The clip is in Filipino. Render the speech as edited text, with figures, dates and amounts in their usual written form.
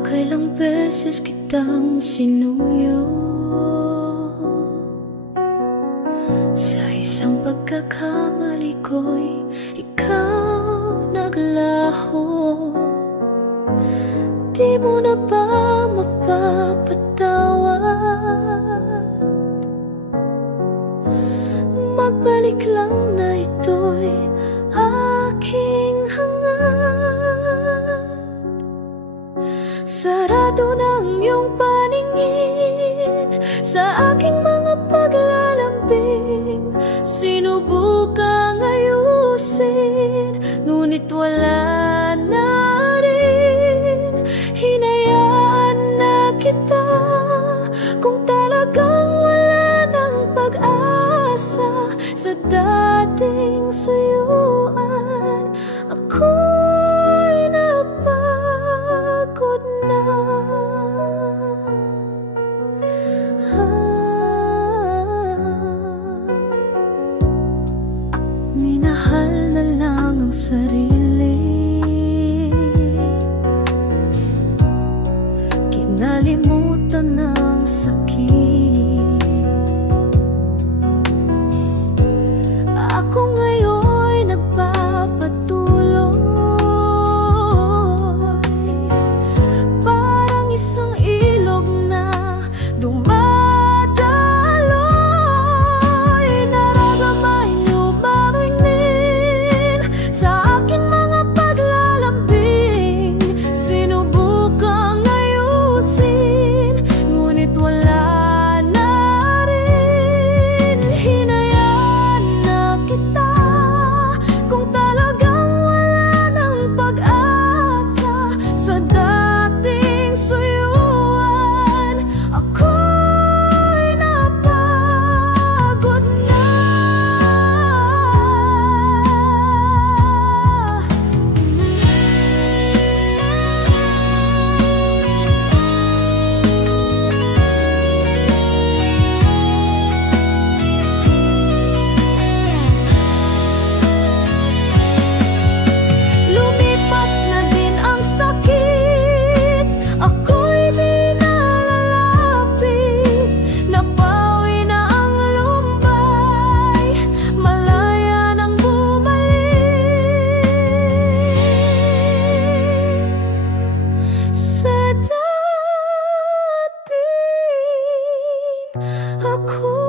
Kakailang beses kitang sinuyo sa isang pagkakamali ko'y ikaw naglaho. Di mo na ba mapapatawad? Magbalik lang na ito'y aking hangad. Sarado ng iyong paningin sa aking mga paglalambing. Sinubukang ayusin, ngunit wala na rin. Hinayaan na kita kung talagang wala ng pag-asa sa dating suyuan. Ako'y napagod na. Minahal na lang ang sarili, kinalimutan ng sakit. Ako ngayon'y nagpapatuloy, parang isang ilog na dumadaloy. Nararamay niyo ba rin sa aking mga paglalambing? Sinubukang ayusin, ngunit wala na rin. Hinayaan na kita kung talagang wala ng pag-asa sa dating suyuan. Ako'y napagod na. Lumipas na din ang sakit, ako'y di nalalapit. Napawi na ang lumbay, malaya nang bumalik sa dating ako.